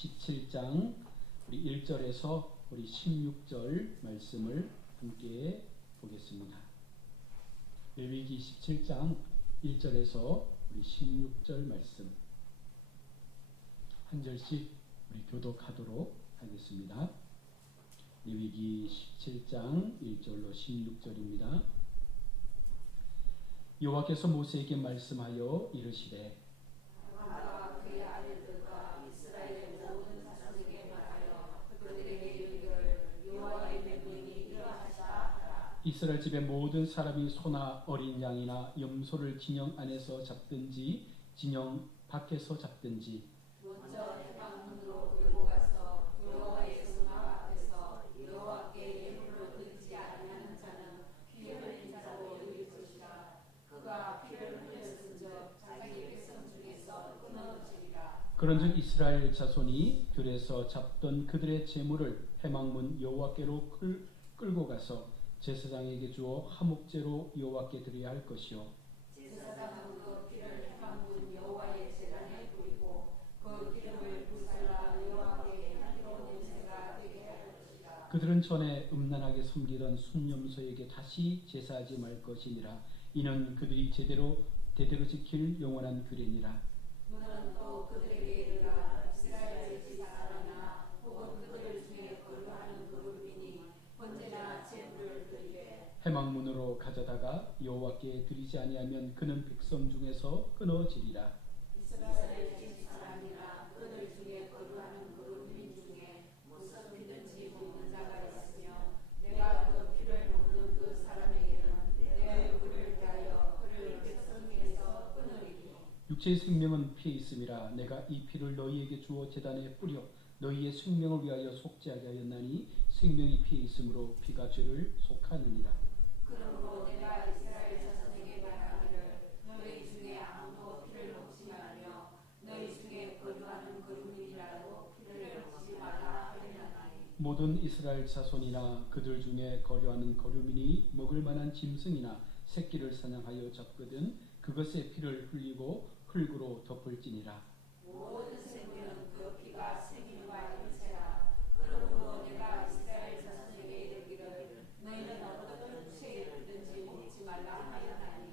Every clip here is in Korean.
17장 우리 1절에서 우리 16절 말씀을 함께 보겠습니다. 레위기 17장 1절에서 우리 16절 말씀 한 절씩 우리 교독하도록 하겠습니다. 레위기 17장 1절로 16절입니다. 여호와께서 모세에게 말씀하여 이르시되 그의 아들들과 이스라엘의 모든 자손에게 말하여 그들에게 이르기를 여호와의 명령이 이러하시다 하라. 이스라엘 집의 모든 사람이 소나 어린 양이나 염소를 진영 안에서 잡든지 진영 밖에서 잡든지 먼저 해방문으로 끌고 가서 여호와의 성막 앞에서 여호와께 예물로 드리지 아니하는 자는 피 흘린 자로 여길 것이라. 그가 피를 흘렸은즉 자기 백성 중에서 끊어지리라. 그런즉 이스라엘 자손이 들에서 잡던 그들의 제물을 해망문 여호와께로 끌고 가서 제사장에게 주어 화목제로 여호와께 드려야 할 것이요 제사장은 그 피를 해방문 여호와의 제단에 뿌리고 그 기름을 불살라 여호와께 향기로운 냄새가 되게 할 것이라. 그들은 전에 음란하게 섬기던 순염소에게 다시 제사하지 말 것이니라. 이는 그들이 대대로 지킬 영원한 규례니라. 너는 또 그들에게 이르라. 이스라엘 집 사람이나 혹은 그들 중에 거류하는 그룹이니 번제나 제물을 드리되 해망문으로 가져다가 여호와께 드리지 아니하면 그는 백성 중에서 끊어지리라. 이스라엘 집 사람이나 그들 중에 거류하는 그룹인 중에 무슨 피든지 먹는 자가 있으며 내가 그 피를 먹는 그 사람에게는 내 얼굴을 위하여 그를 백성 중에서 끊으리니. 육체의 생명은 피에 있음이라. 내가 이 피를 너희에게 주어 제단에 뿌려 너희의 생명을 위하여 속죄하게 하였나니 생명이 피에 있으므로 피가 죄를 속하느니라. 그러므로 내가 이스라엘 자손에게 말하기를 너희 중에 아무도 피를 먹지 말며 너희 중에 거류하는 거류민이라도 피를 먹지 말라 하리라나니. 모든 이스라엘 자손이나 그들 중에 거류하는 거류민이 먹을 만한 짐승이나 새끼를 사냥하여 잡거든 그것의 피를 흘리고 흙으로 덮을지니라. 모든 생물은 그 피가 생명과 일체라. 그러므로 내가 이스라엘 자손에게 이르기를 너희는 어떤 육체의 피든지 먹지 말라 하였나니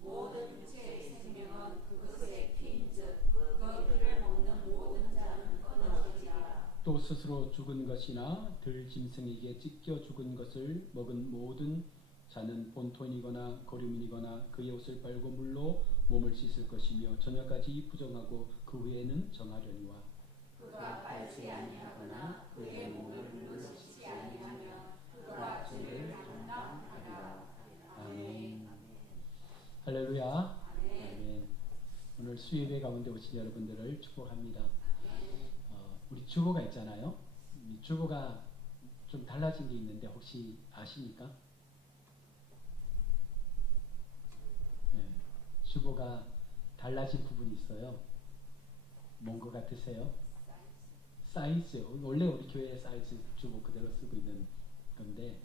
모든 육체의 생명은 그것의 피인즉 그 피를 먹는 모든 자는 끊어지리라. 또 스스로 죽은 것이나 들짐승에게 찢겨 죽은 것을 먹은 모든 자는 본토인이거나 거류민이거나 그의 옷을 빨고 물로 몸을 씻을 것이며 저녁까지 부정하고 그 후에는 정하려니와. 그가 빨지 아니하거나 그의 몸을 물로 씻지 아니하면 그가 죄를 담당하리라. 아멘. 할렐루야. 아멘. 오늘 수요예배 가운데 오신 여러분들을 축복합니다. 우리 주보가 있잖아요. 이 주보가 좀 달라진 게 있는데 혹시 아십니까? 네, 주보가 달라진 부분이 있어요. 뭔 것 같으세요? 사이즈. 원래 우리 교회 사이즈 주보 그대로 쓰고 있는 건데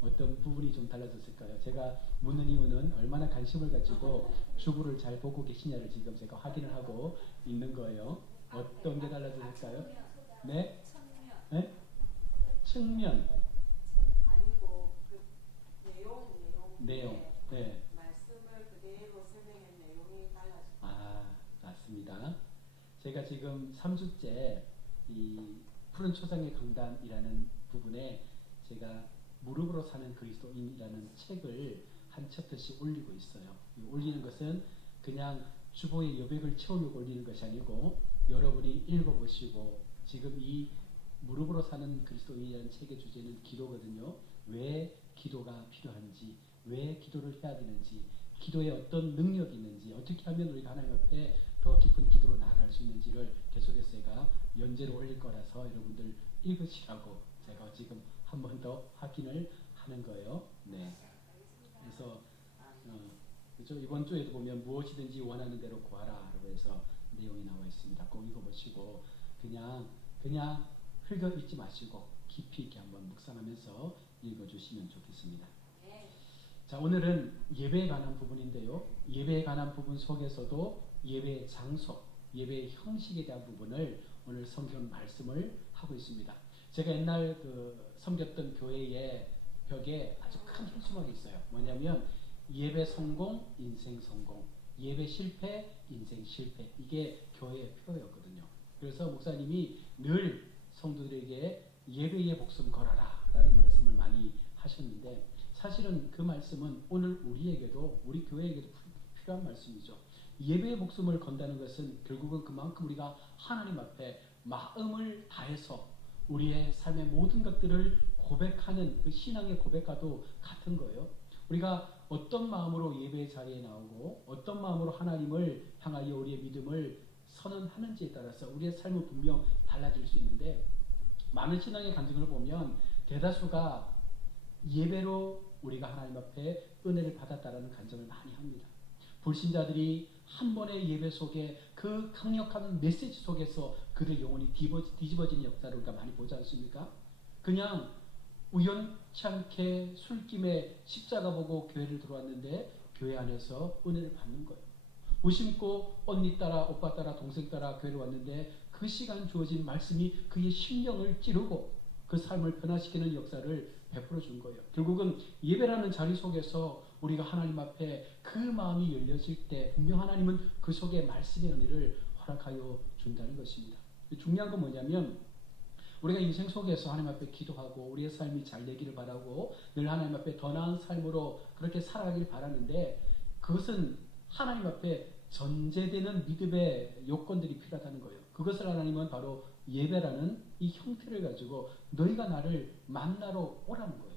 어떤 부분이 좀 달라졌을까요? 제가 묻는 이유는 얼마나 관심을 가지고 주보를 잘 보고 계시냐를 지금 제가 확인을 하고 있는 거예요. 어떤 게 달라졌을까요? 네? 네? 측면. 아니고 그 내용. 네. 말씀을 그대로 설명한 내용이 달라졌어요. 아, 맞습니다. 제가 지금 3주째 이 푸른 초장의 강단이라는 부분에 제가 무릎으로 사는 그리스도인이라는 책을 한 챕터씩 올리고 있어요. 올리는 것은 그냥 주보의 여백을 채우려고 올리는 것이 아니고 여러분이 읽어보시고 지금 이 무릎으로 사는 그리스도인이라는 책의 주제는 기도거든요. 왜 기도가 필요한지, 왜 기도를 해야 되는지, 기도에 어떤 능력이 있는지, 어떻게 하면 우리가 하나님 앞에 더 깊은 기도로 나아갈 수 있는지를 계속해서 제가 연재로 올릴 거라서 여러분들 읽으시라고 제가 지금 한 번 더 확인을 하는 거예요. 네. 그래서 그렇죠? 이번 주에도 보면 무엇이든지 원하는 대로 구하라라고 해서 내용이 나와 있습니다. 꼭 읽어보시고 그냥 흘겨 읽지 마시고 깊이 있게 한번 묵상하면서 읽어주시면 좋겠습니다. 자, 오늘은 예배에 관한 부분인데요. 예배에 관한 부분 속에서도 예배의 장소, 예배의 형식에 대한 부분을 오늘 성경 말씀을 하고 있습니다. 제가 옛날 섬겼던 교회의 벽에 아주 큰 현수막이 있어요. 뭐냐면 예배 성공, 인생 성공, 예배 실패, 인생 실패. 이게 교회의 표였거든요. 그래서 목사님이 늘 성도들에게 예배의 목숨 걸어라 라는 말씀을 많이 하셨는데, 사실은 그 말씀은 오늘 우리에게도, 우리 교회에게도 필요한 말씀이죠. 예배의 목숨을 건다는 것은 결국은 그만큼 우리가 하나님 앞에 마음을 다해서 우리의 삶의 모든 것들을 고백하는 그 신앙의 고백과도 같은 거예요. 우리가 어떤 마음으로 예배의 자리에 나오고 어떤 마음으로 하나님을 향하여 우리의 믿음을 선언하는지에 따라서 우리의 삶은 분명 달라질 수 있는데, 많은 신앙의 간증을 보면 대다수가 예배로 우리가 하나님 앞에 은혜를 받았다라는 간증을 많이 합니다. 불신자들이 한 번의 예배 속에 그 강력한 메시지 속에서 그들 영혼이 뒤집어지는 역사를 우리가 많이 보지 않습니까? 그냥 우연치 않게 술김에 십자가 보고 교회를 들어왔는데 교회 안에서 은혜를 받는 거예요. 무심코 언니 따라, 오빠 따라, 동생 따라 교회를 왔는데 그 시간 주어진 말씀이 그의 심령을 찌르고 그 삶을 변화시키는 역사를 베풀어 준 거예요. 결국은 예배라는 자리 속에서 우리가 하나님 앞에 그 마음이 열려질 때 분명 하나님은 그 속에 말씀의 은혜를 허락하여 준다는 것입니다. 중요한 건 뭐냐면, 우리가 인생 속에서 하나님 앞에 기도하고 우리의 삶이 잘 되기를 바라고 늘 하나님 앞에 더 나은 삶으로 그렇게 살아가길 바라는데, 그것은 하나님 앞에 전제되는 믿음의 요건들이 필요하다는 거예요. 그것을 하나님은 바로 예배라는 이 형태를 가지고 너희가 나를 만나러 오라는 거예요.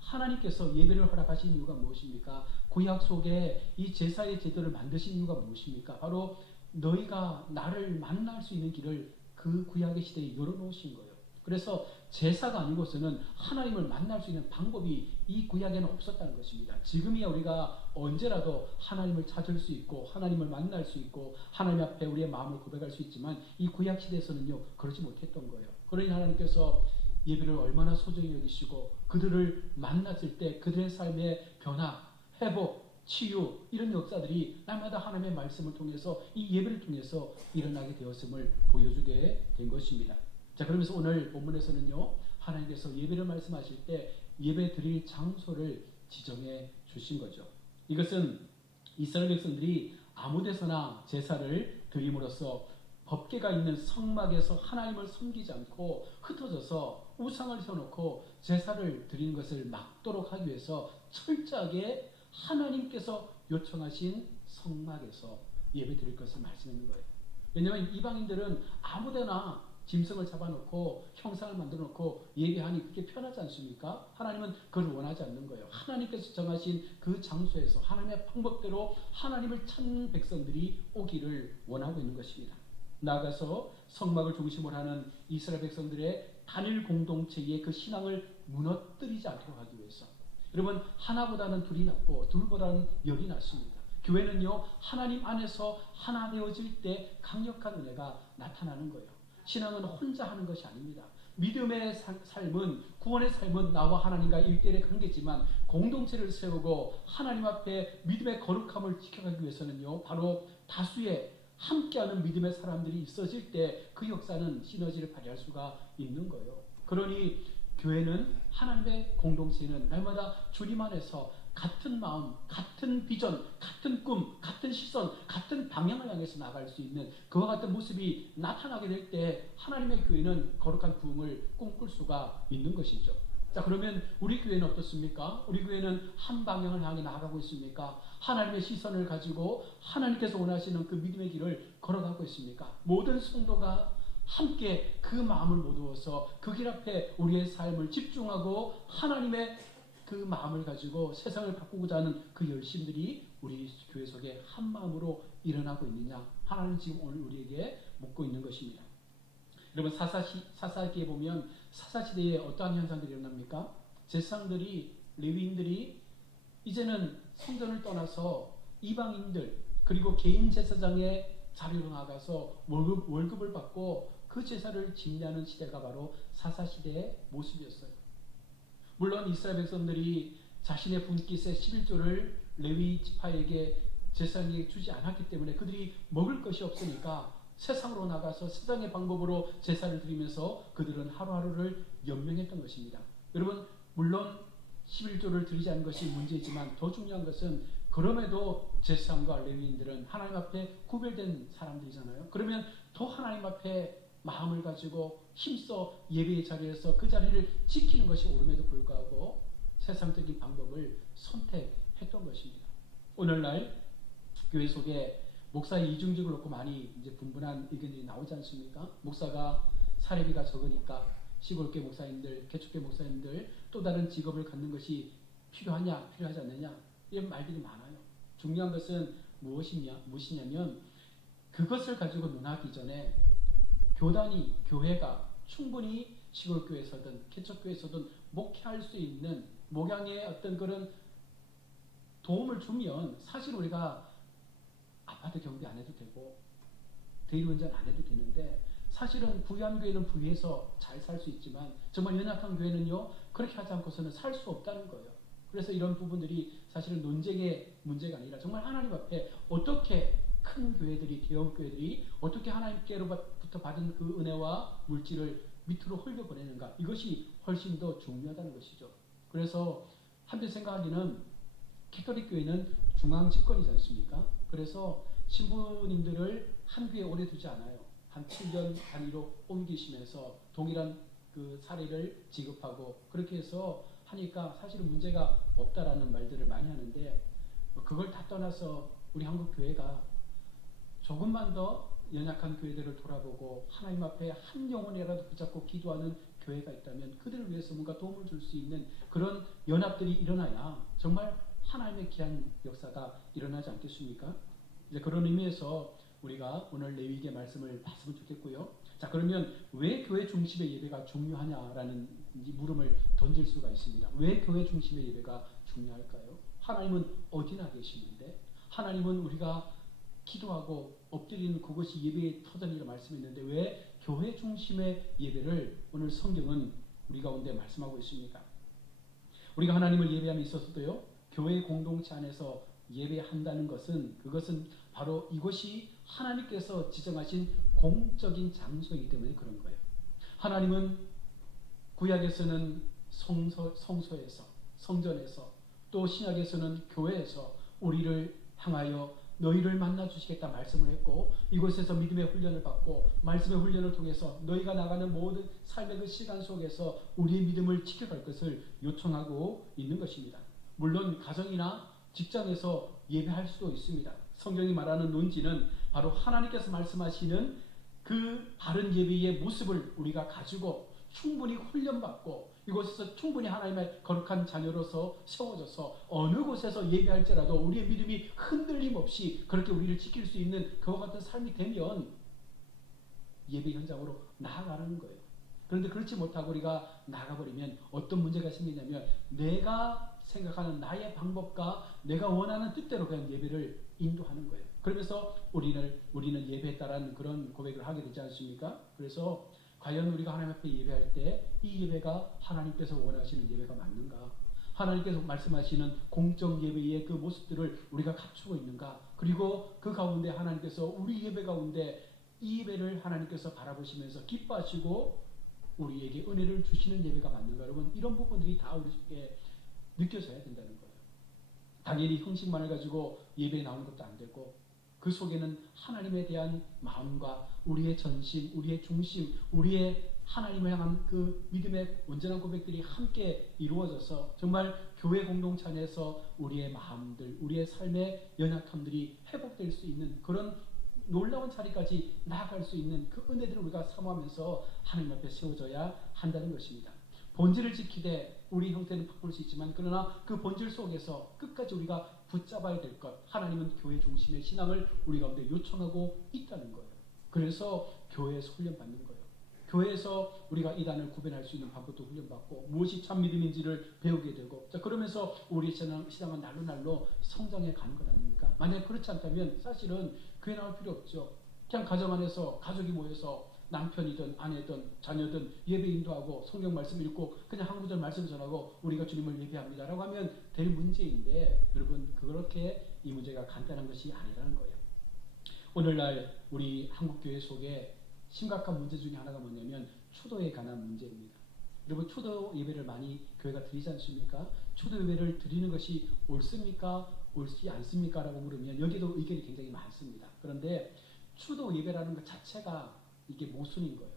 하나님께서 예배를 허락하신 이유가 무엇입니까? 구약 속에 이 제사의 제도를 만드신 이유가 무엇입니까? 바로 너희가 나를 만날 수 있는 길을 그 구약의 시대에 열어놓으신 거예요. 그래서 제사가 아니고서는 하나님을 만날 수 있는 방법이 이 구약에는 없었다는 것입니다. 지금이야 우리가 언제라도 하나님을 찾을 수 있고 하나님을 만날 수 있고 하나님 앞에 우리의 마음을 고백할 수 있지만, 이 구약 시대에서는요 그러지 못했던 거예요. 그러니 하나님께서 예배를 얼마나 소중히 여기시고 그들을 만났을 때 그들의 삶의 변화, 회복, 치유, 이런 역사들이 날마다 하나님의 말씀을 통해서 이 예배를 통해서 일어나게 되었음을 보여주게 된 것입니다. 자, 그러면서 오늘 본문에서는요 하나님께서 예배를 말씀하실 때 예배 드릴 장소를 지정해 주신 거죠. 이것은 이스라엘 백성들이 아무 데서나 제사를 드림으로써 법궤가 있는 성막에서 하나님을 섬기지 않고 흩어져서 우상을 세워놓고 제사를 드리는 것을 막도록 하기 위해서 철저하게 하나님께서 요청하신 성막에서 예배 드릴 것을 말씀하는 거예요. 왜냐하면 이방인들은 아무데나 짐승을 잡아놓고 형상을 만들어놓고 예배하니 그게 편하지 않습니까? 하나님은 그걸 원하지 않는 거예요. 하나님께서 정하신 그 장소에서 하나님의 방법대로 하나님을 찾는 백성들이 오기를 원하고 있는 것입니다. 나아가서 성막을 중심으로 하는 이스라엘 백성들의 단일 공동체의 그 신앙을 무너뜨리지 않도록 하기 위해서, 여러분, 하나보다는 둘이 낫고 둘보다는 열이 낫습니다. 교회는요 하나님 안에서 하나 되어질 때 강력한 은혜가 나타나는 거예요. 신앙은 혼자 하는 것이 아닙니다. 믿음의 삶은, 구원의 삶은 나와 하나님과 1대1의 관계지만 공동체를 세우고 하나님 앞에 믿음의 거룩함을 지켜가기 위해서는요 바로 다수의 함께하는 믿음의 사람들이 있어질 때 그 역사는 시너지를 발휘할 수가 있는 거예요. 그러니 교회는, 하나님의 공동체는 날마다 주님 안에서 같은 마음, 같은 비전, 같은 꿈, 같은 시선, 같은 방향을 향해서 나갈 수 있는 그와 같은 모습이 나타나게 될 때 하나님의 교회는 거룩한 부흥을 꿈꿀 수가 있는 것이죠. 자, 그러면 우리 교회는 어떻습니까? 우리 교회는 한 방향을 향해 나아가고 있습니까? 하나님의 시선을 가지고 하나님께서 원하시는 그 믿음의 길을 걸어가고 있습니까? 모든 성도가 함께 그 마음을 모두어서 그 길 앞에 우리의 삶을 집중하고 하나님의 그 마음을 가지고 세상을 바꾸고자 하는 그 열심들이 우리 교회 속에 한 마음으로 일어나고 있느냐? 하나님 지금 오늘 우리에게 묻고 있는 것입니다. 여러분, 사사기에 보면 사사시대에 어떠한 현상들이 일어납니까? 제사장들이, 레위인들이 이제는 성전을 떠나서 이방인들 그리고 개인 제사장의 자리로 나가서 월급을 받고 그 제사를 지내는 시대가 바로 사사시대의 모습이었어요. 물론 이스라엘 백성들이 자신의 분깃의 11조를 레위 지파에게 제사장에게 주지 않았기 때문에 그들이 먹을 것이 없으니까 세상으로 나가서 세상의 방법으로 제사를 드리면서 그들은 하루하루를 연명했던 것입니다. 여러분 물론 11조를 드리지 않은 것이 문제이지만 더 중요한 것은 그럼에도 제사장과 레위인들은 하나님 앞에 구별된 사람들이잖아요. 그러면 더 하나님 앞에 마음을 가지고 힘써 예배의 자리에서 그 자리를 지키는 것이 옳음에도 불구하고 세상적인 방법을 선택했던 것입니다. 오늘날 교회 속에 목사의 이중직을 놓고 많이 이제 분분한 의견이 나오지 않습니까? 목사가 사례비가 적으니까 시골교회 목사님들, 개척교회 목사님들 또 다른 직업을 갖는 것이 필요하냐, 필요하지 않느냐 이런 말들이 많아요. 중요한 것은 무엇이냐면 그것을 가지고 논하기 전에 교단이, 교회가 충분히 시골교회에서든 개척교회에서든 목회할 수 있는 목양의 어떤 그런 도움을 주면 사실 우리가 아파트 경비 안 해도 되고 대리운전 안 해도 되는데 사실은 부유한 교회는 부유해서 잘 살 수 있지만 정말 연약한 교회는요 그렇게 하지 않고서는 살 수 없다는 거예요. 그래서 이런 부분들이 사실은 논쟁의 문제가 아니라 정말 하나님 앞에 어떻게 큰 교회들이 대형 교회들이 어떻게 하나님께로부터 받은 그 은혜와 물질을 밑으로 흘려보내는가 이것이 훨씬 더 중요하다는 것이죠. 그래서 한편 생각하기는 캐톨릭 교회는 중앙 집권이지 않습니까? 그래서 신부님들을 한 교회에 오래 두지 않아요. 한 7년 단위로 옮기시면서 동일한 그 사례를 지급하고 그렇게 해서 하니까 사실은 문제가 없다라는 말들을 많이 하는데 그걸 다 떠나서 우리 한국 교회가 조금만 더 연약한 교회들을 돌아보고 하나님 앞에 한 영혼이라도 붙잡고 기도하는 교회가 있다면 그들을 위해서 뭔가 도움을 줄 수 있는 그런 연합들이 일어나야 정말 하나님의 귀한 역사가 일어나지 않겠습니까? 이제 그런 의미에서 우리가 오늘 레위기의 말씀을 봤으면 좋겠고요. 자 그러면 왜 교회 중심의 예배가 중요하냐라는 물음을 던질 수가 있습니다. 왜 교회 중심의 예배가 중요할까요? 하나님은 어디나 계시는데 하나님은 우리가 기도하고 엎드리는 그것이 예배의 터전이라 말씀했는데 왜 교회 중심의 예배를 오늘 성경은 우리 가운데 말씀하고 있습니까? 우리가 하나님을 예배함에 있어서도요 교회 공동체 안에서 예배한다는 것은 그것은 바로 이것이 하나님께서 지정하신 공적인 장소이기 때문에 그런 거예요. 하나님은 구약에서는 성소에서 성전에서 또 신약에서는 교회에서 우리를 향하여 너희를 만나 주시겠다 말씀을 했고 이곳에서 믿음의 훈련을 받고 말씀의 훈련을 통해서 너희가 나가는 모든 삶의 그 시간 속에서 우리의 믿음을 지켜갈 것을 요청하고 있는 것입니다. 물론 가정이나 직장에서 예배할 수도 있습니다. 성경이 말하는 논지는 바로 하나님께서 말씀하시는 그 바른 예배의 모습을 우리가 가지고 충분히 훈련받고 이곳에서 충분히 하나님의 거룩한 자녀로서 세워져서 어느 곳에서 예배할지라도 우리의 믿음이 흔들림 없이 그렇게 우리를 지킬 수 있는 그와 같은 삶이 되면 예배 현장으로 나아가는 거예요. 그런데 그렇지 못하고 우리가 나가버리면 어떤 문제가 생기냐면 내가 생각하는 나의 방법과 내가 원하는 뜻대로 그냥 예배를 인도하는 거예요. 그러면서 우리는 예배에 따른 그런 고백을 하게 되지 않습니까? 그래서 과연 우리가 하나님 앞에 예배할 때 이 예배가 하나님께서 원하시는 예배가 맞는가? 하나님께서 말씀하시는 공적 예배의 그 모습들을 우리가 갖추고 있는가? 그리고 그 가운데 하나님께서 우리 예배 가운데 이 예배를 하나님께서 바라보시면서 기뻐하시고 우리에게 은혜를 주시는 예배가 맞는가? 여러분 이런 부분들이 다 우리 속에 느껴져야 된다는 거예요. 당연히 형식만을 가지고 예배에 나오는 것도 안 되고 그 속에는 하나님에 대한 마음과 우리의 전심, 우리의 중심, 우리의 하나님을 향한 그 믿음의 온전한 고백들이 함께 이루어져서 정말 교회 공동체 안에서 우리의 마음들, 우리의 삶의 연약함들이 회복될 수 있는 그런 놀라운 자리까지 나아갈 수 있는 그 은혜들을 우리가 사모하면서 하나님 앞에 세워져야 한다는 것입니다. 본질을 지키되 우리 형태는 바꿀 수 있지만 그러나 그 본질 속에서 끝까지 우리가 붙잡아야 될 것 하나님은 교회 중심의 신앙을 우리 가운데 요청하고 있다는 거예요. 그래서 교회에서 훈련받는 거예요. 교회에서 우리가 이단을 구별할 수 있는 방법도 훈련받고 무엇이 참 믿음인지를 배우게 되고 자 그러면서 우리 신앙은 날로 성장해 가는 것 아닙니까? 만약 그렇지 않다면 사실은 교회 나올 필요 없죠. 그냥 가정 안에서 가족이 모여서 남편이든 아내든 자녀든 예배 인도하고 성경 말씀 읽고 그냥 한 구절 말씀 전하고 우리가 주님을 예배합니다 라고 하면 될 문제인데 여러분 그렇게 이 문제가 간단한 것이 아니라는 거예요. 오늘날 우리 한국교회 속에 심각한 문제 중에 하나가 뭐냐면 초도에 관한 문제입니다. 여러분 초도 예배를 많이 교회가 드리지 않습니까? 초도 예배를 드리는 것이 옳습니까? 옳지 않습니까? 라고 물으면 여기도 의견이 굉장히 많습니다. 그런데 초도 예배라는 것 자체가 이게 모순인 거예요.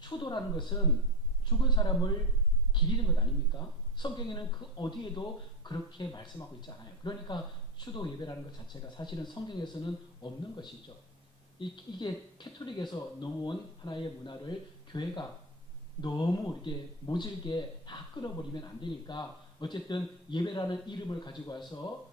초도라는 것은 죽은 사람을 기리는 것 아닙니까? 성경에는 그 어디에도 그렇게 말씀하고 있지 않아요. 그러니까 추도 예배라는 것 자체가 사실은 성경에서는 없는 것이죠. 이게 캐톨릭에서 넘어온 하나의 문화를 교회가 너무 이렇게 모질게 다 끊어버리면 안 되니까 어쨌든 예배라는 이름을 가지고 와서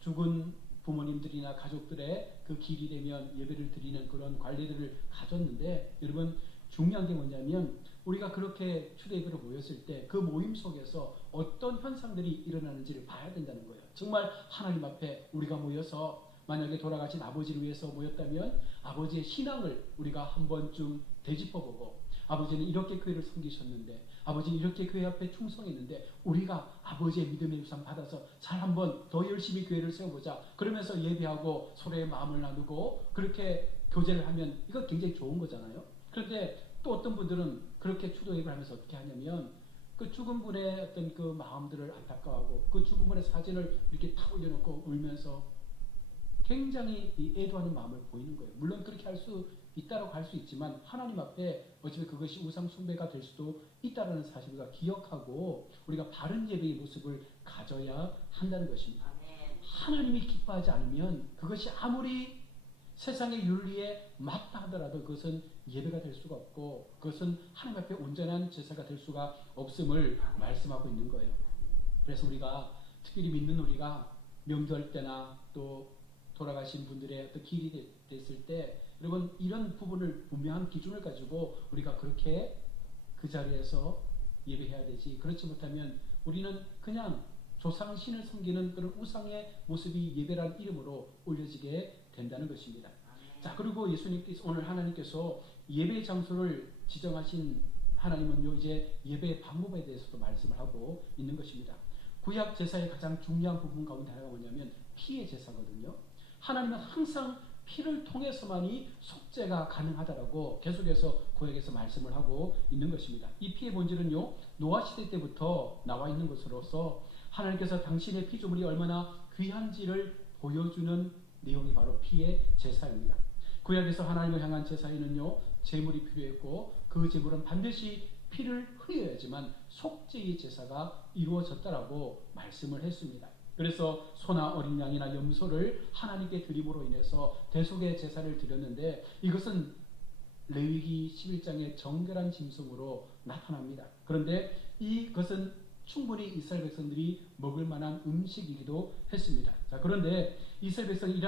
죽은 부모님들이나 가족들의 그 길이 되면 예배를 드리는 그런 관례들을 가졌는데 여러분 중요한 게 뭐냐면 우리가 그렇게 추도 예배로 모였을 때 그 모임 속에서 어떤 현상들이 일어나는지를 봐야 된다는 거예요. 정말 하나님 앞에 우리가 모여서 만약에 돌아가신 아버지를 위해서 모였다면 아버지의 신앙을 우리가 한 번쯤 되짚어보고 아버지는 이렇게 교회를 섬기셨는데 아버지는 이렇게 교회 앞에 충성했는데 우리가 아버지의 믿음의 유산 받아서 잘 한번 더 열심히 교회를 세워보자. 그러면서 예배하고 서로의 마음을 나누고 그렇게 교제를 하면 이거 굉장히 좋은 거잖아요. 그런데 또 어떤 분들은 그렇게 추도 예배를 하면서 어떻게 하냐면 그 죽은 분의 어떤 그 마음들을 안타까워하고 그 죽은 분의 사진을 이렇게 탁 올려놓고 울면서 굉장히 애도하는 마음을 보이는 거예요. 물론 그렇게 할 수 있다라고 할 수 있지만 하나님 앞에 어차피 그것이 우상 숭배가 될 수도 있다라는 사실을 우리가 기억하고 우리가 바른 예배의 모습을 가져야 한다는 것입니다. 하나님이 기뻐하지 않으면 그것이 아무리 세상의 윤리에 맞다 하더라도 그것은 예배가 될 수가 없고 그것은 하나님 앞에 온전한 제사가 될 수가 없음을 말씀하고 있는 거예요. 그래서 우리가 특별히 믿는 우리가 명절 때나 또 돌아가신 분들의 어떤 길이 됐을 때 여러분 이런 부분을 분명한 기준을 가지고 우리가 그렇게 그 자리에서 예배해야 되지 그렇지 못하면 우리는 그냥 조상신을 섬기는 그런 우상의 모습이 예배라는 이름으로 올려지게 된다는 것입니다. 자 그리고 예수님께서 오늘 하나님께서 예배 장소를 지정하신 하나님은요 이제 예배 방법에 대해서도 말씀을 하고 있는 것입니다. 구약 제사의 가장 중요한 부분 가운데 하나가 뭐냐면 피의 제사거든요. 하나님은 항상 피를 통해서만이 속죄가 가능하다라고 계속해서 구약에서 말씀을 하고 있는 것입니다. 이 피의 본질은요 노아 시대 때부터 나와 있는 것으로서 하나님께서 당신의 피조물이 얼마나 귀한지를 보여주는 내용이 바로 피의 제사입니다. 구약에서 하나님을 향한 제사에는요 제물이 필요했고 그 제물은 반드시 피를 흘려야지만 속죄의 제사가 이루어졌다라고 말씀을 했습니다. 그래서 소나 어린 양이나 염소를 하나님께 드림으로 인해서 대속의 제사를 드렸는데 이것은 레위기 11장의 정결한 짐승으로 나타납니다. 그런데 이것은 충분히 이스라엘 백성들이 먹을 만한 음식이기도 했습니다. 자, 그런데 이스라엘 백성이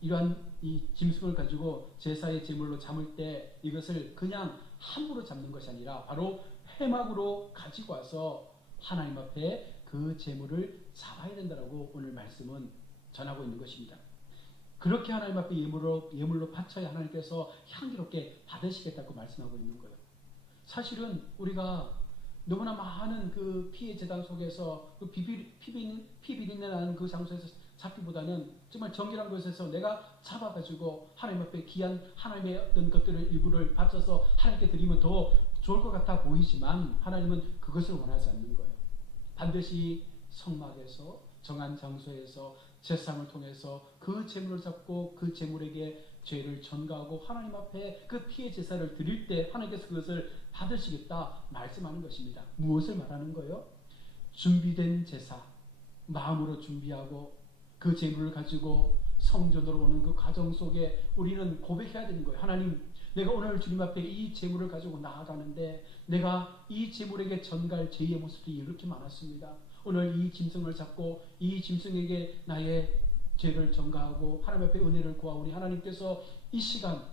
이러한 이 짐승을 가지고 제사의 제물로 잡을 때 이것을 그냥 함부로 잡는 것이 아니라 바로 회막으로 가지고 와서 하나님 앞에 그 제물을 잡아야 된다라고 오늘 말씀은 전하고 있는 것입니다. 그렇게 하나님 앞에 예물로 바쳐야 하나님께서 향기롭게 받으시겠다고 말씀하고 있는 거예요. 사실은 우리가 너무나 많은 그 피의 제단 속에서 그 피비린내 나는 그 장소에서 잡기보다는 정말 정결한 곳에서 내가 잡아가지고 하나님 앞에 귀한 하나님의 어떤 것들을 일부를 바쳐서 하나님께 드리면 더 좋을 것 같아 보이지만 하나님은 그것을 원하지 않는 거예요. 반드시 성막에서 정한 장소에서 제사를 통해서 그 제물을 잡고 그 제물에게 죄를 전가하고 하나님 앞에 그 피의 제사를 드릴 때 하나님께서 그것을 받으시겠다 말씀하는 것입니다. 무엇을 말하는 거예요? 준비된 제사, 마음으로 준비하고 그 제물을 가지고 성전으로 오는 그 과정 속에 우리는 고백해야 되는 거예요. 하나님, 내가 오늘 주님 앞에 이 제물을 가지고 나아가는데 내가 이 제물에게 전갈 죄의 모습이 이렇게 많았습니다. 오늘 이 짐승을 잡고 이 짐승에게 나의 죄를 전가하고 하나님 앞에 은혜를 구하오니 하나님께서 이 시간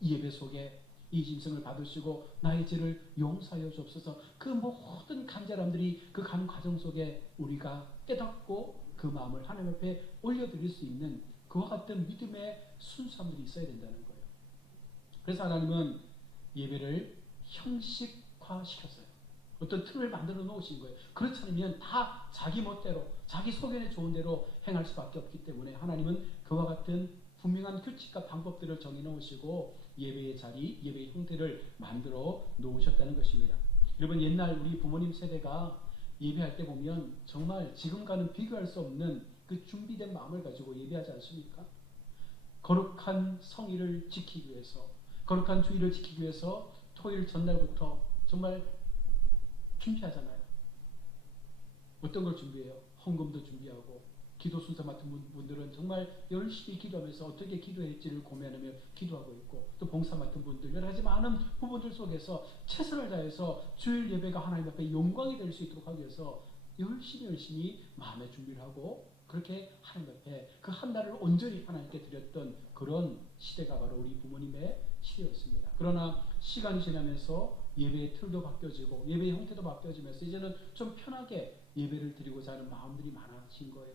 이 예배 속에 이 짐승을 받으시고 나의 죄를 용서하여 주옵소서. 그 모든 간절함들이 그 간 과정 속에 우리가 깨닫고 그 마음을 하나님 앞에 올려드릴 수 있는 그와 같은 믿음의 순수함들이 있어야 된다는 거예요. 그래서 하나님은 예배를 형식화시켰어요. 어떤 틀을 만들어 놓으신 거예요. 그렇지 않으면 다 자기 멋대로 자기 소견에 좋은 대로 행할 수밖에 없기 때문에 하나님은 그와 같은 분명한 규칙과 방법들을 정해 놓으시고 예배의 자리, 예배의 형태를 만들어 놓으셨다는 것입니다. 여러분 옛날 우리 부모님 세대가 예배할 때 보면 정말 지금과는 비교할 수 없는 그 준비된 마음을 가지고 예배하지 않습니까? 거룩한 성의를 지키기 위해서, 거룩한 주의를 지키기 위해서 토요일 전날부터 정말 준비하잖아요. 어떤 걸 준비해요? 헌금도 준비하고 기도 순서 맡은 분들은 정말 열심히 기도하면서 어떻게 기도해야 할지를 고민하며 기도하고 있고 또 봉사 맡은 분들 여러 가지 많은 부분들 속에서 최선을 다해서 주일 예배가 하나님 앞에 영광이 될 수 있도록 하기 위해서 열심히 마음의 준비를 하고 그렇게 하나님 앞에 그 한 달을 온전히 하나님께 드렸던 그런 시대가 바로 우리 부모님의 시대였습니다. 그러나 시간이 지나면서 예배의 틀도 바뀌어지고 예배의 형태도 바뀌어지면서 이제는 좀 편하게 예배를 드리고자 하는 마음들이 많아진 거예요.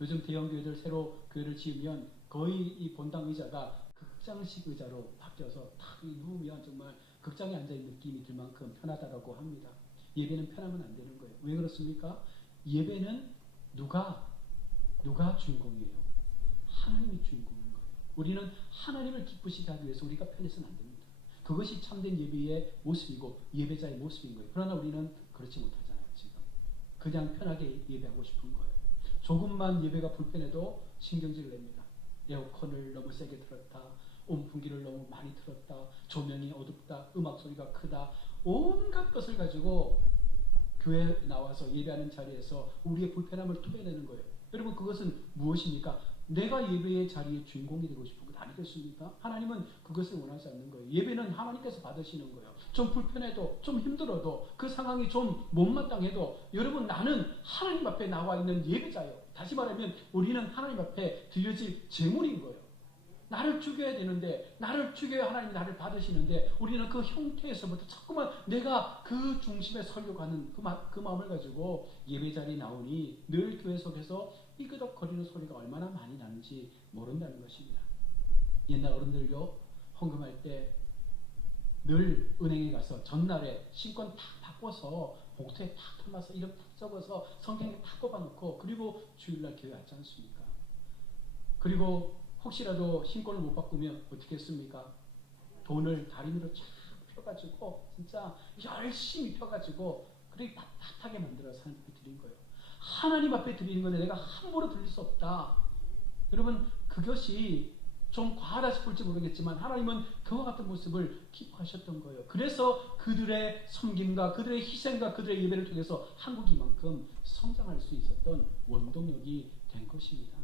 요즘 대형 교회들 새로 교회를 지으면 거의 이 본당 의자가 극장식 의자로 바뀌어서 탁 누우면 정말 극장에 앉아있는 느낌이 들 만큼 편하다고 합니다. 예배는 편하면 안 되는 거예요. 왜 그렇습니까? 예배는 누가 주인공이에요? 하나님이 주인공인 거예요. 우리는 하나님을 기쁘시게 하기 위해서 우리가 편해서는 안 됩니다. 그것이 참된 예배의 모습이고 예배자의 모습인 거예요. 그러나 우리는 그렇지 못하잖아요. 지금 그냥 편하게 예배하고 싶은 거예요. 조금만 예배가 불편해도 신경질을 냅니다. 에어컨을 너무 세게 틀었다. 온풍기를 너무 많이 틀었다. 조명이 어둡다. 음악 소리가 크다. 온갖 것을 가지고 교회에 나와서 예배하는 자리에서 우리의 불편함을 토해내는 거예요. 여러분 그것은 무엇입니까? 내가 예배의 자리의 주인공이 되고 싶은 것 아니겠습니까? 하나님은 그것을 원하지 않는 거예요. 예배는 하나님께서 받으시는 거예요. 좀 불편해도 좀 힘들어도 그 상황이 좀 못마땅해도 여러분 나는 하나님 앞에 나와 있는 예배자예요. 다시 말하면 우리는 하나님 앞에 드려질 제물인 거예요. 나를 죽여야 되는데 나를 죽여야 하나님이 나를 받으시는데 우리는 그 형태에서부터 자꾸만 내가 그 중심에 서려고 하는 그 마음을 가지고 예배자리에 나오니 늘 교회 속에서 삐그덕거리는 소리가 얼마나 많이 나는지 모른다는 것입니다. 옛날 어른들도 헌금할 때 늘 은행에 가서 전날에 신권 탁 바꿔서 봉투에 탁 담아서 이름 탁 적어서 성경에 탁 꼽아놓고 그리고 주일날 교회 왔지 않습니까? 그리고 혹시라도 신권을 못 바꾸면 어떻게 했습니까? 돈을 다리미로 쫙 펴가지고 진짜 열심히 펴가지고 그렇게 빳빳하게 만들어서 하나님께 드린 거예요. 하나님 앞에 드리는 건데 내가 함부로 드릴 수 없다. 여러분 그것이 좀 과하다 싶을지 모르겠지만 하나님은 그와 같은 모습을 기뻐하셨던 거예요. 그래서 그들의 섬김과 그들의 희생과 그들의 예배를 통해서 한국이 이만큼 성장할 수 있었던 원동력이 된 것입니다.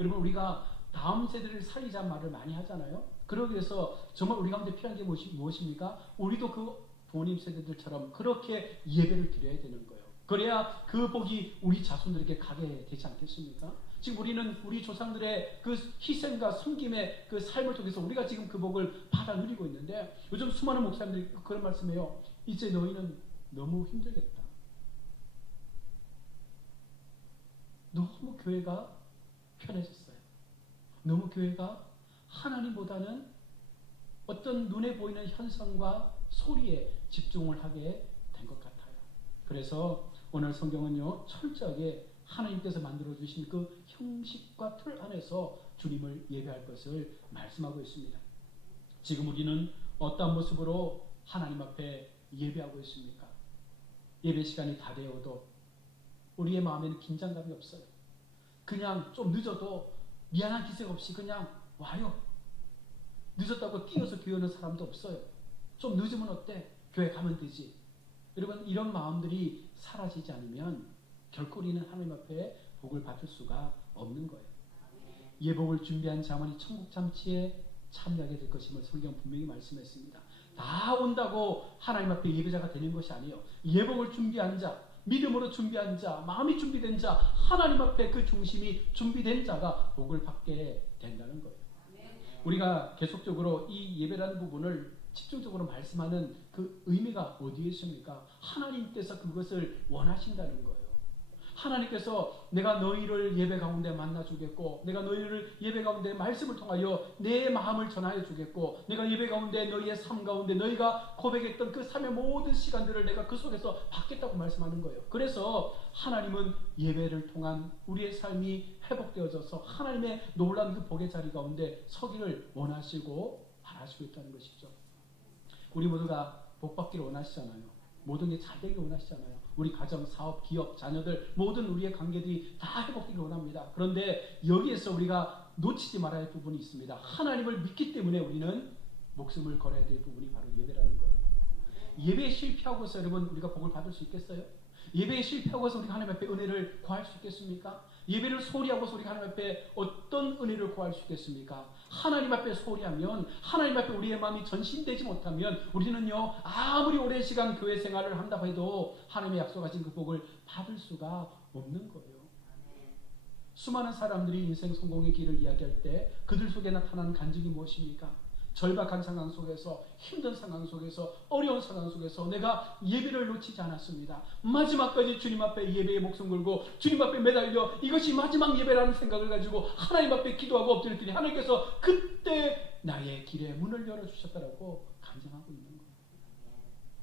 여러분 우리가 다음 세대를 살리자는 말을 많이 하잖아요. 그러기 위해서 정말 우리 가운데 필요한 게 무엇입니까? 우리도 그 부모님 세대들처럼 그렇게 예배를 드려야 되는 거예요. 그래야 그 복이 우리 자손들에게 가게 되지 않겠습니까? 지금 우리는 우리 조상들의 그 희생과 섬김의 그 삶을 통해서 우리가 지금 그 복을 받아 누리고 있는데 요즘 수많은 목사님들이 그런 말씀해요. 이제 너희는 너무 힘들겠다. 너무 교회가 편해졌어요. 너무 교회가 하나님보다는 어떤 눈에 보이는 현상과 소리에 집중을 하게 된 것 같아요. 그래서 오늘 성경은요 철저하게 하나님께서 만들어주신 그 형식과 틀 안에서 주님을 예배할 것을 말씀하고 있습니다. 지금 우리는 어떤 모습으로 하나님 앞에 예배하고 있습니까? 예배 시간이 다 되어도 우리의 마음에는 긴장감이 없어요. 그냥 좀 늦어도 미안한 기색 없이 그냥 와요. 늦었다고 뛰어서 교회 오는 사람도 없어요. 좀 늦으면 어때? 교회 가면 되지. 여러분 이런 마음들이 사라지지 않으면 결코 우리는 하나님 앞에 복을 받을 수가 없는 거예요. 예복을 준비한 자만이 천국 잠치에 참여하게 될 것임을 성경 분명히 말씀했습니다. 다 온다고 하나님 앞에 예배자가 되는 것이 아니에요. 예복을 준비한 자, 믿음으로 준비한 자, 마음이 준비된 자, 하나님 앞에 그 중심이 준비된 자가 복을 받게 된다는 거예요. 우리가 계속적으로 이 예배라는 부분을 집중적으로 말씀하는 그 의미가 어디에 있습니까? 하나님께서 그것을 원하신다는 거예요. 하나님께서 내가 너희를 예배 가운데 만나 주겠고, 내가 너희를 예배 가운데 말씀을 통하여 내 마음을 전하여 주겠고, 내가 예배 가운데 너희의 삶 가운데 너희가 고백했던 그 삶의 모든 시간들을 내가 그 속에서 받겠다고 말씀하는 거예요. 그래서 하나님은 예배를 통한 우리의 삶이 회복되어져서 하나님의 놀라운 그 복의 자리 가운데 서기를 원하시고 바라시고 있다는 것이죠. 우리 모두가 복받기를 원하시잖아요. 모든 게 잘 되기를 원하시잖아요. 우리 가정, 사업, 기업, 자녀들 모든 우리의 관계들이 다 회복되기를 원합니다. 그런데 여기에서 우리가 놓치지 말아야 할 부분이 있습니다. 하나님을 믿기 때문에 우리는 목숨을 걸어야 될 부분이 바로 예배라는 거예요. 예배에 실패하고서 여러분 우리가 복을 받을 수 있겠어요? 예배에 실패하고서 우리가 하나님 앞에 은혜를 구할 수 있겠습니까? 예배를 소홀히 하고서 우리가 하나님 앞에 어떤 은혜를 구할 수 있겠습니까? 하나님 앞에 소홀히 하면, 하나님 앞에 우리의 마음이 전신되지 못하면 우리는요 아무리 오랜 시간 교회 생활을 한다고 해도 하나님의 약속하신 그 복을 받을 수가 없는 거예요. 수많은 사람들이 인생 성공의 길을 이야기할 때 그들 속에 나타나는 간증이 무엇입니까? 절박한 상황 속에서, 힘든 상황 속에서, 어려운 상황 속에서 내가 예배를 놓치지 않았습니다. 마지막까지 주님 앞에 예배에 목숨 걸고 주님 앞에 매달려 이것이 마지막 예배라는 생각을 가지고 하나님 앞에 기도하고 엎드렸더니 하나님께서 그때 나의 길에 문을 열어주셨다라고 간증하고 있는 거예요.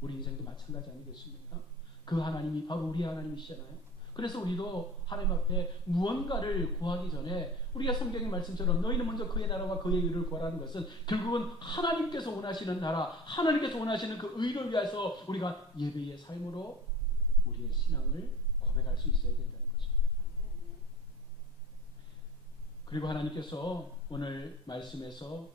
우리 인생도 마찬가지 아니겠습니까? 그 하나님이 바로 우리 하나님이시잖아요. 그래서 우리도 하나님 앞에 무언가를 구하기 전에 우리가 성경의 말씀처럼 너희는 먼저 그의 나라와 그의 의를 구하라는 것은 결국은 하나님께서 원하시는 나라, 하나님께서 원하시는 그 의를 위해서 우리가 예배의 삶으로 우리의 신앙을 고백할 수 있어야 된다는 거죠. 그리고 하나님께서 오늘 말씀에서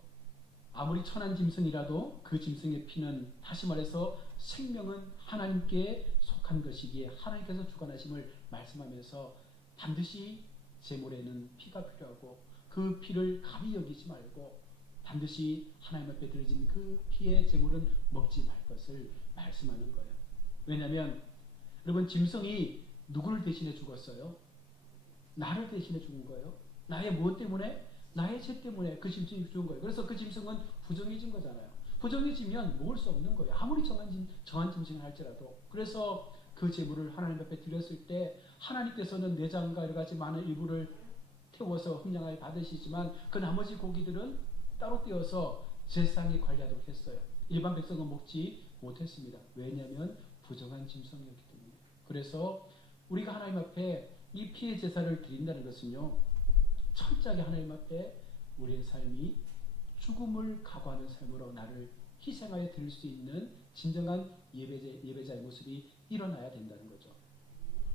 아무리 천한 짐승이라도 그 짐승의 피는, 다시 말해서 생명은 하나님께 속한 것이기에 하나님께서 주관하심을 말씀하면서 반드시 제물에는 피가 필요하고 그 피를 가히 여기지 말고 반드시 하나님 앞에 드려진 그 피의 제물은 먹지 말 것을 말씀하는 거예요. 왜냐하면 여러분 짐승이 누구를 대신해 죽었어요? 나를 대신해 죽은 거예요. 나의 무엇 때문에? 나의 죄 때문에 그 짐승이 죽은 거예요. 그래서 그 짐승은 부정해진 거잖아요. 부정해지면 먹을 수 없는 거예요. 아무리 정한 짐승을 할지라도. 그래서 그 제물을 하나님 앞에 드렸을 때 하나님께서는 내장과 여러 가지 많은 일부를 태워서 흠량하게 받으시지만 그 나머지 고기들은 따로 떼어서 제사장이 관리하도록 했어요. 일반 백성은 먹지 못했습니다. 왜냐하면 부정한 짐승이었기 때문에. 그래서 우리가 하나님 앞에 이 피의 제사를 드린다는 것은요, 철저하게 하나님 앞에 우리의 삶이 죽음을 각오하는 삶으로 나를 희생하여 드릴 수 있는 진정한 예배자의 모습이 일어나야 된다는 거죠.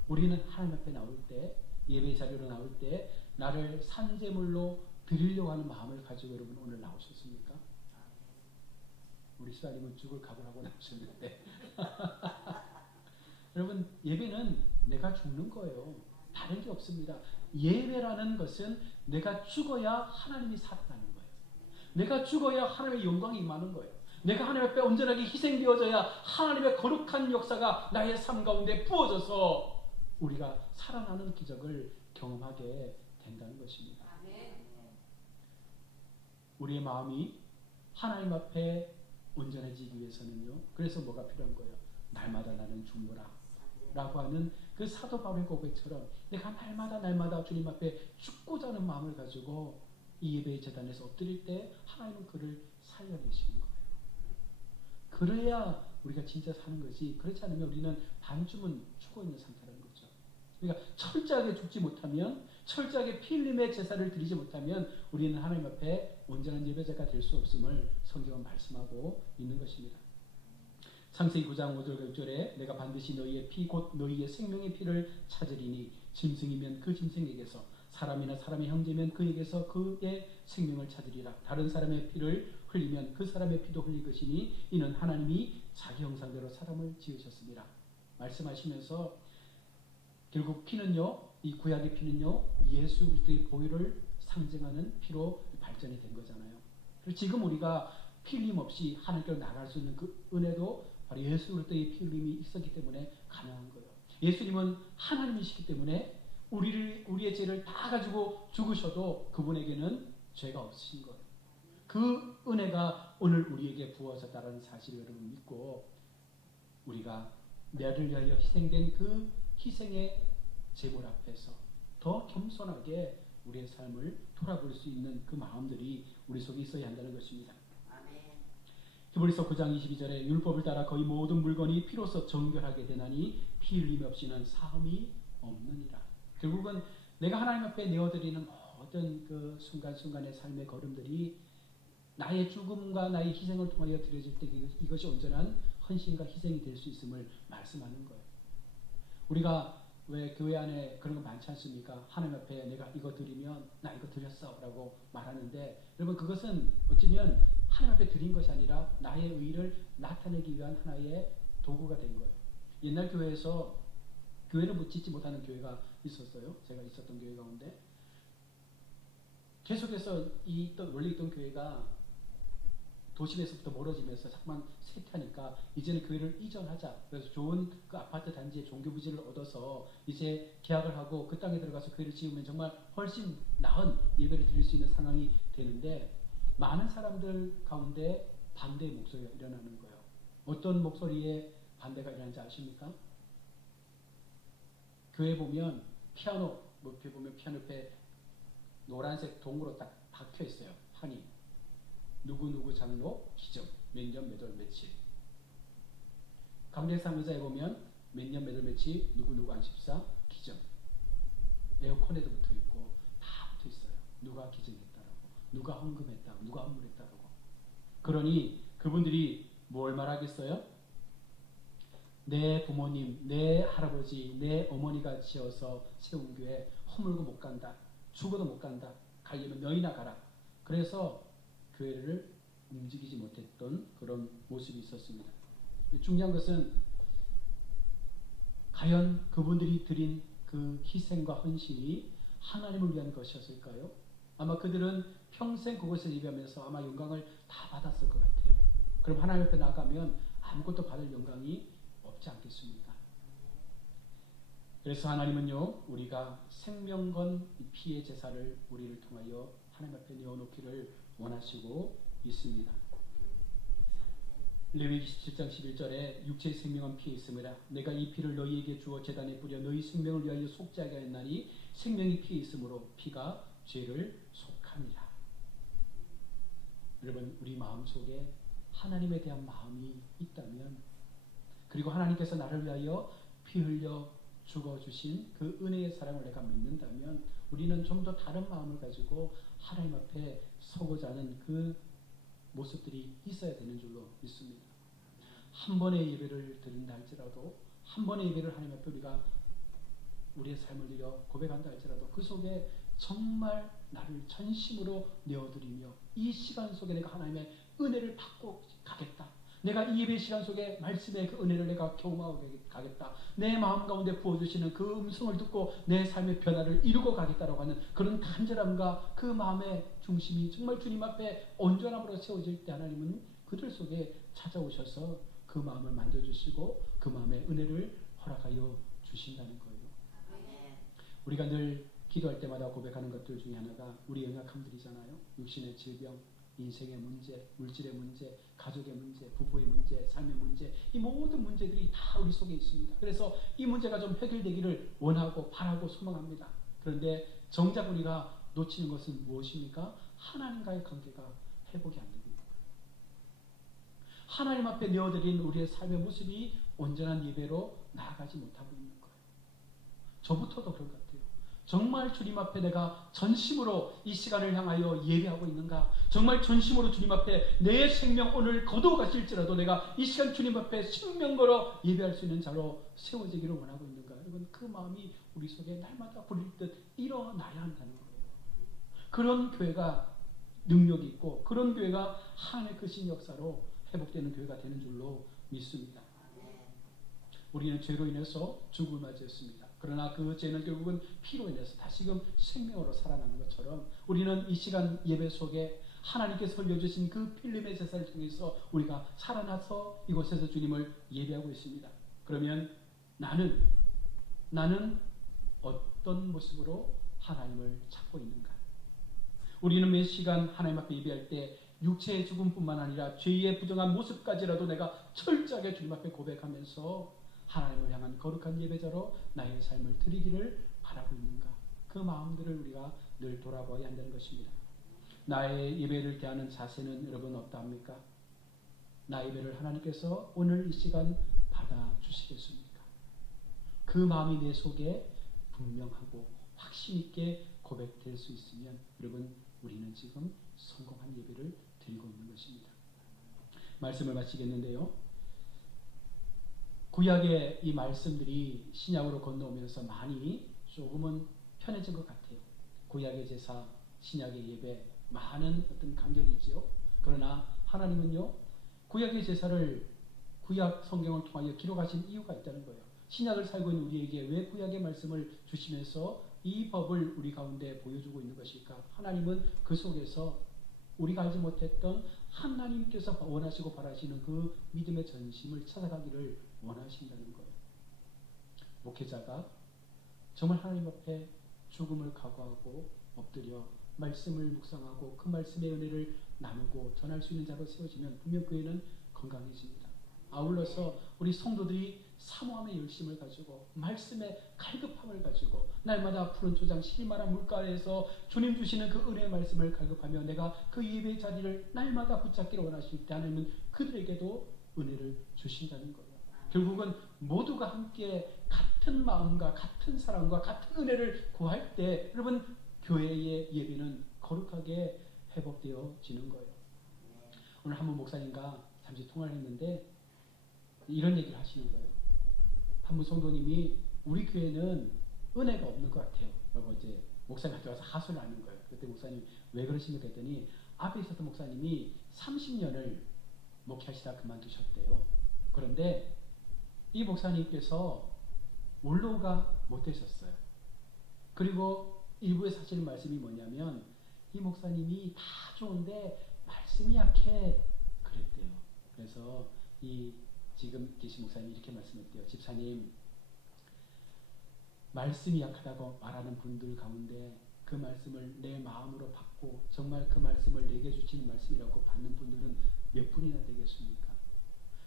우리는 하나님 앞에 나올 때, 예배 자리로 나올 때 나를 산제물로 드리려고 하는 마음을 가지고 여러분 오늘 나오셨습니까? 우리 시사님은 죽을 각오하고 나오셨는데 여러분 예배는 내가 죽는 거예요. 다른 게 없습니다. 예배라는 것은 내가 죽어야 하나님이 살아나는 거예요. 내가 죽어야 하나님의 영광이 임하는 거예요. 내가 하나님 앞에 온전하게 희생되어져야 하나님의 거룩한 역사가 나의 삶 가운데 부어져서 우리가 살아나는 기적을 경험하게 된다는 것입니다. 우리의 마음이 하나님 앞에 온전해지기 위해서는요. 그래서 뭐가 필요한 거예요? 날마다 나는 죽노라 라고 하는 그 사도 바울의 고백처럼 내가 날마다 주님 앞에 죽고자 하는 마음을 가지고 이 예배의 제단에서 엎드릴 때 하나님은 그를 살려내시는 거예요. 그래야 우리가 진짜 사는 거지, 그렇지 않으면 우리는 반쯤은 죽어있는 상태라는 거죠. 그러니까 철저하게 죽지 못하면, 철저하게 피 흘림의 제사를 드리지 못하면 우리는 하나님 앞에 온전한 예배자가 될 수 없음을 성경은 말씀하고 있는 것입니다. 창세기 9장 5절 6절에 내가 반드시 너희의 피 곧 너희의 생명의 피를 찾으리니 짐승이면 그 짐승에게서, 사람이나 사람의 형제면 그에게서 그의 생명을 찾으리라. 다른 사람의 피를 흘리면 그 사람의 피도 흘릴 것이니 이는 하나님이 자기 형상대로 사람을 지으셨습니다. 말씀하시면서 결국 피는요, 이 구약의 피는요, 예수 그리스도의 보혈을 상징하는 피로 발전이 된 거잖아요. 그리고 지금 우리가 피 흘림 없이 하나님께로 나갈 수 있는 그 은혜도 바로 예수 그리스도의 피 흘림이 있었기 때문에 가능한 거예요. 예수님은 하나님이시기 때문에 우리의 죄를 다 가지고 죽으셔도 그분에게는 죄가 없으신 거예요. 그 은혜가 오늘 우리에게 부어졌다는 사실을 여러분 믿고 우리가 나를 위하여 희생된 그 희생의 제물 앞에서 더 겸손하게 우리의 삶을 돌아볼 수 있는 그 마음들이 우리 속에 있어야 한다는 것입니다. 히브리서 9장 22절에 율법을 따라 거의 모든 물건이 피로써 정결하게 되나니 피 흘림 없이는 사함이 없느니라. 결국은 내가 하나님 앞에 내어드리는 모든 그 순간순간의 삶의 걸음들이 나의 죽음과 나의 희생을 통하여 드려질 때 이것이 온전한 헌신과 희생이 될 수 있음을 말씀하는 거예요. 우리가 왜 교회 안에 그런 거 많지 않습니까? 하나님 앞에 내가 이거 드리면 나 이거 드렸어 라고 말하는데, 여러분 그것은 어쩌면 하나님 앞에 드린 것이 아니라 나의 의의를 나타내기 위한 하나의 도구가 된 거예요. 옛날 교회에서 교회를 못 짓지 못하는 교회가 있었어요. 제가 있었던 교회 가운데 계속해서 원래 있던 교회가 도심에서부터 멀어지면서 자꾸만 쇠퇴하니까 이제는 교회를 이전하자. 그래서 좋은 그 아파트 단지에 종교 부지를 얻어서 이제 계약을 하고 그 땅에 들어가서 교회를 지으면 정말 훨씬 나은 예배를 드릴 수 있는 상황이 되는데, 많은 사람들 가운데 반대의 목소리가 일어나는 거예요. 어떤 목소리에 반대가 일어나는지 아십니까? 교회 보면 피아노, 옆에 보면 피아노 옆에 노란색 동으로 딱 박혀 있어요. 판이. 누구누구 장로 기점 몇 년 몇 월 며칠. 강대상 의자에 보면 몇 년 몇 월 며칠 누구누구 안식사 기점. 에어컨에도 붙어 있고 다 붙어 있어요. 누가 기증했다라고, 누가 헌금했다고, 누가 헌물했다라고. 그러니 그분들이 뭘 말하겠어요? 내 부모님, 내 할아버지, 내 어머니가 지어서 세운 교회 허물고 못 간다. 죽어도 못 간다. 가려면 너희나 가라. 그래서 교회를 움직이지 못했던 그런 모습이 있었습니다. 중요한 것은 과연 그분들이 드린 그 희생과 헌신이 하나님을 위한 것이었을까요? 아마 그들은 평생 그곳에 예배하면서 아마 영광을 다 받았을 것 같아요. 그럼 하나님 앞에 나가면 아무것도 받을 영광이 없지 않겠습니까? 그래서 하나님은요, 우리가 생명건 피의 제사를 우리를 통하여 하나님 앞에 내어놓기를 원하시고 있습니다. 레위기 17장 11절에 육체의 생명은 피에 있음이라. 내가 이 피를 너희에게 주어 제단에 뿌려 너희 생명을 위하여 속죄하게 하였나니 생명이 피에 있으므로 피가 죄를 속함이라. 여러분, 우리 마음속에 하나님에 대한 마음이 있다면, 그리고 하나님께서 나를 위하여 피 흘려 죽어주신 그 은혜의 사랑을 내가 믿는다면, 우리는 좀 더 다른 마음을 가지고 하나님 앞에 서고자 하는 그 모습들이 있어야 되는 줄로 믿습니다. 한 번의 예배를 드린다 할지라도, 한 번의 예배를 하나님 앞에 우리가 우리의 삶을 드려 고백한다 할지라도 그 속에 정말 나를 전심으로 내어드리며 이 시간 속에 내가 하나님의 은혜를 받고 가겠다. 내가 이 예배 시간 속에 말씀의 그 은혜를 내가 경험하고 가겠다. 내 마음 가운데 부어주시는 그 음성을 듣고 내 삶의 변화를 이루고 가겠다라고 하는 그런 간절함과 그 마음의 중심이 정말 주님 앞에 온전함으로 세워질 때 하나님은 그들 속에 찾아오셔서 그 마음을 만져주시고 그 마음의 은혜를 허락하여 주신다는 거예요. 우리가 늘 기도할 때마다 고백하는 것들 중에 하나가 우리 연약함들이잖아요. 육신의 질병, 인생의 문제, 물질의 문제, 가족의 문제, 부부의 문제, 삶의 문제, 이 모든 문제들이 다 우리 속에 있습니다. 그래서 이 문제가 좀 해결되기를 원하고 바라고 소망합니다. 그런데 정작 우리가 놓치는 것은 무엇입니까? 하나님과의 관계가 회복이 안 되고 있는 거예요. 하나님 앞에 내어드린 우리의 삶의 모습이 온전한 예배로 나아가지 못하고 있는 거예요. 저부터도 그런 것 같아요. 정말 주님 앞에 내가 전심으로 이 시간을 향하여 예배하고 있는가? 정말 전심으로 주님 앞에 내 생명 오늘 거두어 가실지라도 내가 이 시간 주님 앞에 생명 걸어 예배할 수 있는 자로 세워지기를 원하고 있는가? 여러분, 그 마음이 우리 속에 날마다 불릴 듯 일어나야 한다는 거예요. 그런 교회가 능력이 있고 그런 교회가 하나님의 크신 역사로 회복되는 교회가 되는 줄로 믿습니다. 우리는 죄로 인해서 죽음을 맞이했습니다. 그러나 그 죄는 결국은 피로 인해서 다시금 생명으로 살아나는 것처럼 우리는 이 시간 예배 속에 하나님께서 흘려주신 그 필름의 제사를 통해서 우리가 살아나서 이곳에서 주님을 예배하고 있습니다. 그러면 나는 어떤 모습으로 하나님을 찾고 있는가? 우리는 매 시간 하나님 앞에 예배할 때 육체의 죽음뿐만 아니라 죄의 부정한 모습까지라도 내가 철저하게 주님 앞에 고백하면서 하나님을 향한 거룩한 예배자로 나의 삶을 드리기를 바라고 있는가? 그 마음들을 우리가 늘 돌아봐야 한다는 것입니다. 나의 예배를 대하는 자세는 여러분 어떠합니까? 나의 예배를 하나님께서 오늘 이 시간 받아주시겠습니까? 그 마음이 내 속에 분명하고 확신 있게 고백될 수 있으면 여러분 우리는 지금 성공한 예배를 드리고 있는 것입니다. 말씀을 마치겠는데요. 구약의 이 말씀들이 신약으로 건너오면서 많이 조금은 편해진 것 같아요. 구약의 제사, 신약의 예배, 많은 어떤 간격이 있지요. 그러나 하나님은요, 구약의 제사를 구약 성경을 통하여 기록하신 이유가 있다는 거예요. 신약을 살고 있는 우리에게 왜 구약의 말씀을 주시면서 이 법을 우리 가운데 보여주고 있는 것일까? 하나님은 그 속에서 우리가 알지 못했던 하나님께서 원하시고 바라시는 그 믿음의 전심을 찾아가기를 원하신다는 거예요. 목회자가 정말 하나님 앞에 죽음을 각오하고 엎드려 말씀을 묵상하고 그 말씀의 은혜를 나누고 전할 수 있는 자로 세워지면 분명 교회는 건강해집니다. 아울러서 우리 성도들이 사모함의 열심을 가지고 말씀의 갈급함을 가지고 날마다 푸른 초장 실만한 물가에서 주님 주시는 그 은혜의 말씀을 갈급하며 내가 그 예배의 자리를 날마다 붙잡기를 원하실 때 하나님은 그들에게도 은혜를 주신다는 거예요. 결국은 모두가 함께 같은 마음과 같은 사랑과 같은 은혜를 구할 때 여러분 교회의 예배는 거룩하게 회복되어지는 거예요. 오늘 한번 목사님과 잠시 통화를 했는데 이런 얘기를 하시는 거예요. 한 분 성도님이 우리 교회는 은혜가 없는 것 같아요. 라고 이제 목사님한테 와서 하소를 하는 거예요. 그때 목사님 왜 그러십니까 했더니 앞에 있었던 목사님이 30년을 목회하시다 그만두셨대요. 그런데 이 목사님께서 원로가 못 되셨어요. 그리고 일부에서 하시는 말씀이 뭐냐면 이 목사님이 다 좋은데 말씀이 약해 그랬대요. 그래서 이 지금 계신 목사님이 이렇게 말씀했대요. 집사님, 말씀이 약하다고 말하는 분들 가운데 그 말씀을 내 마음으로 받고 정말 그 말씀을 내게 주시는 말씀이라고 받는 분들은 몇 분이나 되겠습니까?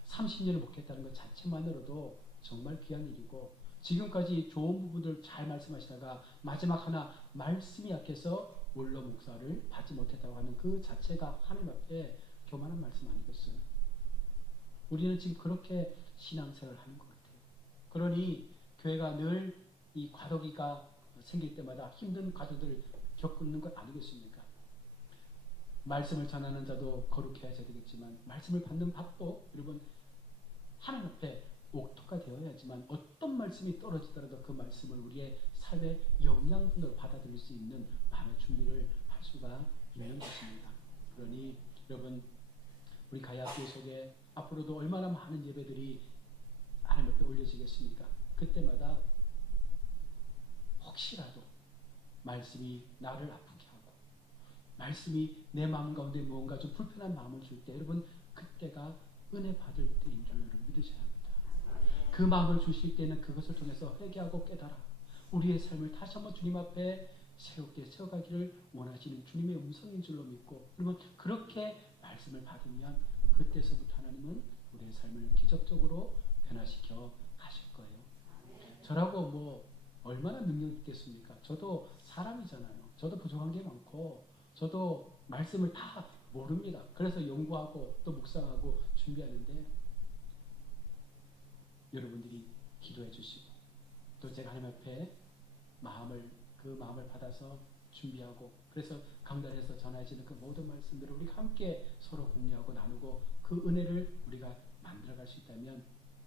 30년을 목회했다는 것 자체만으로도 정말 귀한 일이고 지금까지 좋은 부분들 잘 말씀하시다가 마지막 하나 말씀이 약해서 원로 목사를 받지 못했다고 하는 그 자체가 하나님 앞에 교만한 말씀 아니겠어요? 우리는 지금 그렇게 신앙생활을 하는 것 같아요. 그러니 교회가 늘 이 과도기가 생길 때마다 힘든 과도들을 겪는 것 아니겠습니까? 말씀을 전하는 자도 거룩해야 되겠지만 말씀을 받는 밥도 여러분 하나님 앞에 옥토가 되어야지만 어떤 말씀이 떨어지더라도 그 말씀을 우리의 삶의 영양분으로 받아들일 수 있는 마음의 준비를 할 수가 있는 것입니다. 그러니 여러분 우리 가야교회 속에 앞으로도 얼마나 많은 예배들이 하나님 앞에 올려지겠습니까? 그때마다 혹시라도 말씀이 나를 아프게 하고 말씀이 내 마음 가운데 무언가 좀 불편한 마음을 줄 때 여러분 그때가 은혜 받을 때인 줄 여러분 믿으셔야 합니다. 그 마음을 주실 때는 그것을 통해서 회개하고 깨달아 우리의 삶을 다시 한번 주님 앞에 새롭게 세워가기를 원하시는 주님의 음성인 줄로 믿고 여러분 그렇게 말씀을 받으면 그때서부터 하나님은 우리의 삶을 기적적으로 변화시켜 가실 거예요. 저라고 뭐 얼마나 능력 있겠습니까? 저도 사람이잖아요. 저도 부족한 게 많고 저도 말씀을 다 모릅니다. 그래서 연구하고 또 묵상하고 준비하는데 여러분들이 기도해 주시고 또 제가 하나님 앞에 그 마음을 받아서 준비하고 그래서 강단에서 전해지는 그 모든 말씀들을 우리가 함께 서로 공유하고 나누고 그 은혜를 우리가 만들어갈 수 있다면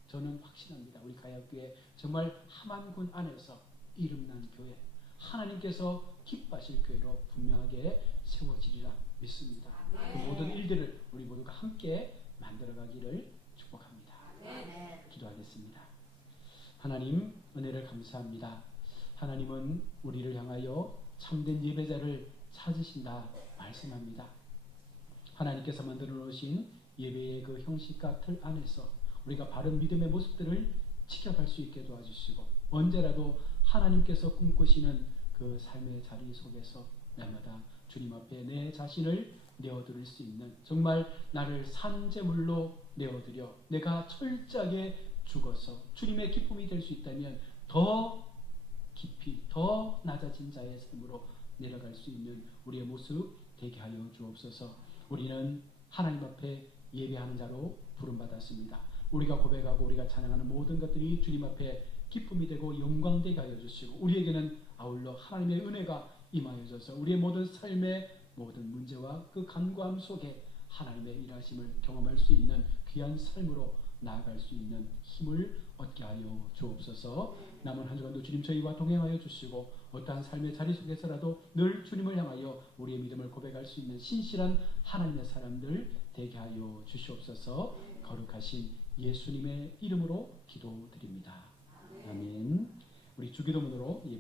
저는 확신합니다. 우리 가야교회 정말 함안군 안에서 이름난 교회 하나님께서 기뻐하실 교회로 분명하게 세워지리라 믿습니다. 그 모든 일들을 우리 모두가 함께 만들어가기를 축복합니다. 기도하겠습니다. 하나님 은혜를 감사합니다. 하나님은 우리를 향하여 참된 예배자를 찾으신다 말씀합니다. 하나님께서 만들어 놓으신 예배의 그 형식과 틀 안에서 우리가 바른 믿음의 모습들을 지켜갈 수 있게 도와주시고 언제라도 하나님께서 꿈꾸시는 그 삶의 자리 속에서 날마다 주님 앞에 내 자신을 내어드릴 수 있는 정말 나를 산제물로 내어드려 내가 철저하게 죽어서 주님의 기쁨이 될 수 있다면 더 깊이 더 낮아진 자의 삶으로 내려갈 수 있는 우리의 모습 되게 하여 주옵소서. 우리는 하나님 앞에 예배하는 자로 부름받았습니다. 우리가 고백하고 우리가 찬양하는 모든 것들이 주님 앞에 기쁨이 되고 영광되게 하여 주시고, 우리에게는 아울러 하나님의 은혜가 임하여 줘서 우리의 모든 삶의 모든 문제와 그 간과함 속에 하나님의 일하심을 경험할 수 있는 귀한 삶으로 나아갈 수 있는 힘을 얻게 하여 주옵소서. 남은 한 주간도 주님 저희와 동행하여 주시고, 어떠한 삶의 자리 속에서라도 늘 주님을 향하여 우리의 믿음을 고백할 수 있는 신실한 하나님의 사람들 되게 하여 주시옵소서. 거룩하신 예수님의 이름으로 기도드립니다. 아멘. 우리 주기도문으로